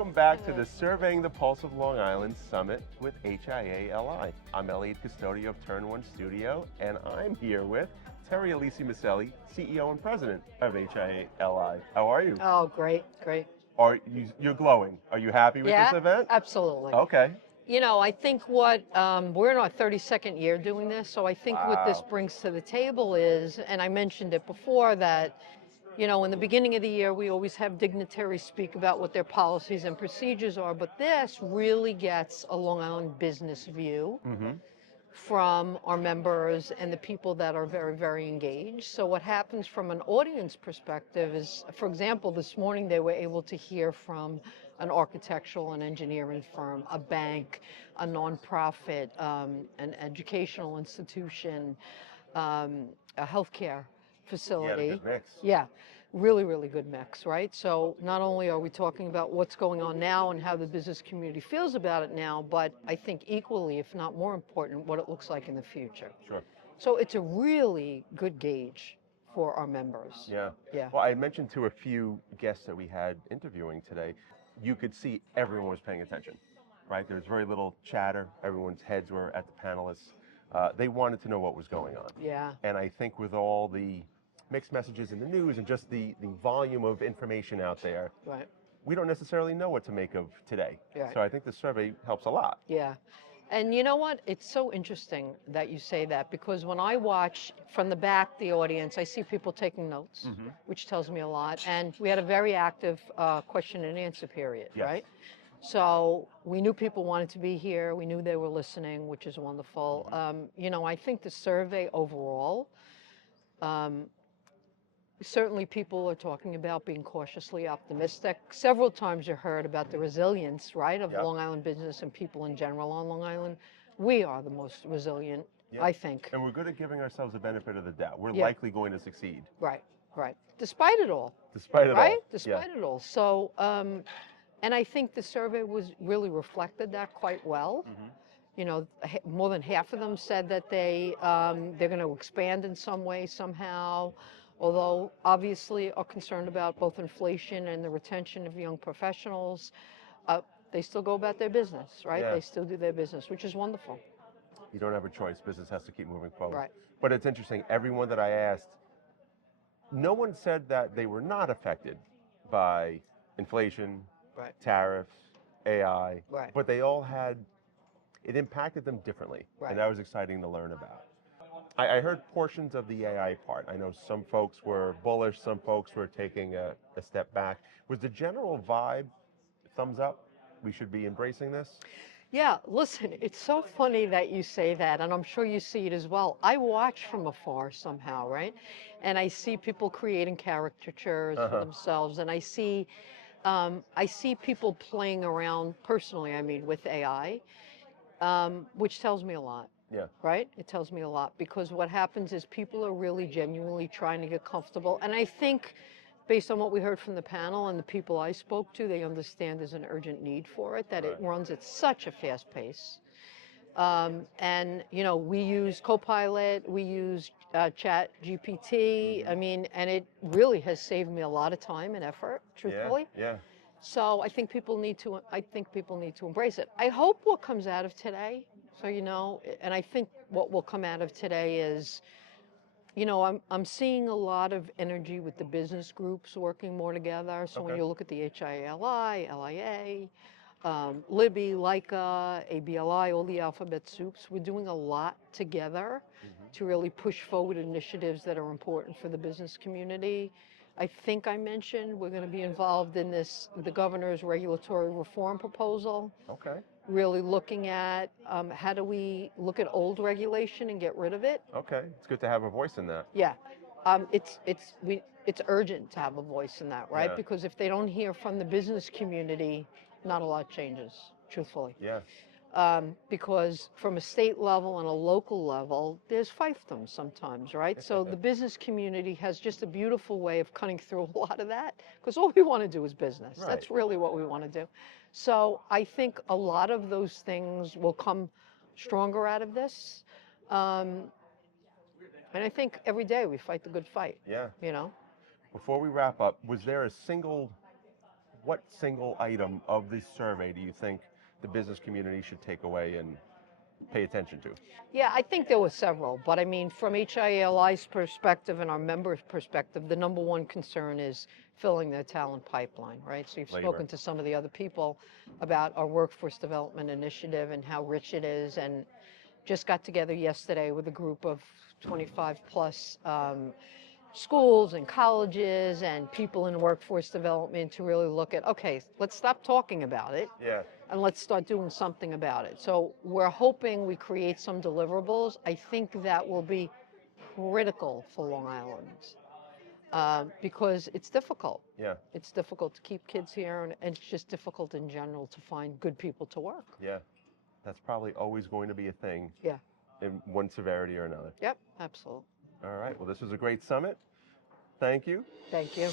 Welcome back to the Surveying the Pulse of Long Island Summit with HIA-LI. I'm Eliud, Custodio of Turn One Studio, and I'm here with Terri Alessi-Miceli, CEO and President of HIA-LI. How are you? Oh, great. You're glowing. Are you happy with this event? Absolutely. Okay. You know, I think we're in our 32nd year doing this, so I think what this brings to the table is, and I mentioned it before, that, you know, in the beginning of the year, we always have dignitaries speak about what their policies and procedures are, but this really gets a Long Island business view from our members and the people that are very, very engaged. So what happens from an audience perspective is, for example, this morning they were able to hear from an architectural and engineering firm, a bank, a nonprofit, an educational institution, a healthcare facility. Yeah, a good mix. Yeah, really, really good mix, right? So not only are we talking about what's going on now and how the business community feels about it now, but I think equally, if not more important, what it looks like in the future. Sure. So it's a really good gauge for our members. Yeah. Yeah. Well, I mentioned to a few guests that we had interviewing today, you could see everyone was paying attention, right? There's very little chatter. Everyone's heads were at the panelists. They wanted to know what was going on. Yeah. And I think with all the mixed messages in the news and just the volume of information out there, Right. we don't necessarily know what to make of today. Right. So I think the survey helps a lot. Yeah. And you know what? It's so interesting that you say that, because when I watch from the back, the audience, I see people taking notes, which tells me a lot. And we had a very active question and answer period, Yes. right? So we knew people wanted to be here. We knew they were listening, which is wonderful. You know, I think the survey overall, certainly people are talking about being cautiously optimistic. Several times you heard about the resilience, right, of Long Island business and people in general on Long Island. We are the most resilient, I think. And we're good at giving ourselves the benefit of the doubt. We're likely going to succeed. Right, right. Despite it all. Despite it all. Right? Despite it all. So, and I think the survey was really reflected that quite well. You know, more than half of them said that they're going to expand in some way, somehow. Although obviously are concerned about both inflation and the retention of young professionals, they still go about their business, right? Yeah. They still do their business, which is wonderful. You don't have a choice. Business has to keep moving forward. Right. But it's interesting. Everyone that I asked, no one said that they were not affected by inflation, tariffs, AI, but they all had, it impacted them differently. And that was exciting to learn about. I heard portions of the AI part. I know some folks were bullish, some folks were taking a step back. Was the general vibe thumbs up? We should be embracing this? Yeah, listen, it's so funny that you say that, and I'm sure you see it as well. I watch from afar somehow, right? And I see people creating caricatures for themselves, and I see people playing around, personally, I mean, with AI, which tells me a lot. Yeah. Right? It tells me a lot, because what happens is people are really genuinely trying to get comfortable. And I think based on what we heard from the panel and the people I spoke to, they understand there's an urgent need for it, that it runs at such a fast pace. And, you know, we use Copilot, we use ChatGPT. I mean, and it really has saved me a lot of time and effort, truthfully. Yeah. So I think people need to embrace it. I hope what comes out of today, so, you know, and I think what will come out of today is, you know, I'm seeing a lot of energy with the business groups working more together. So when you look at the HIA-LI, LIA, Libby, LICA, ABLI, all the alphabet soups, we're doing a lot together to really push forward initiatives that are important for the business community. I think I mentioned we're going to be involved in the governor's regulatory reform proposal. Okay. Really looking at how do we look at old regulation and get rid of it. Okay, it's good to have a voice in that. Yeah, it's urgent to have a voice in that, right? Because if they don't hear from the business community, not a lot changes, truthfully. Yeah. Because from a state level and a local level, there's fiefdoms sometimes, right? So the business community has just a beautiful way of cutting through a lot of that, because all we want to do is business. Right. That's really what we want to do. So I think a lot of those things will come stronger out of this. And I think every day we fight the good fight. Yeah. You know? Before we wrap up, was there a single what single item of this survey do you think the business community should take away and pay attention to? Yeah, I think there were several, but I mean, from HIA-LI's perspective and our members' perspective, the number one concern is filling their talent pipeline, right? So you've spoken to some of the other people about our workforce development initiative and how rich it is, and just got together yesterday with a group of 25 plus schools and colleges and people in workforce development to really look at, okay, let's stop talking about it. Yeah. And let's start doing something about it. So we're hoping we create some deliverables. I think that will be critical for Long Island because it's difficult. Yeah. It's difficult to keep kids here, and it's just difficult in general to find good people to work. Yeah. That's probably always going to be a thing. Yeah. In one severity or another. Yep, absolutely. All right. Well, this was a great summit. Thank you. Thank you.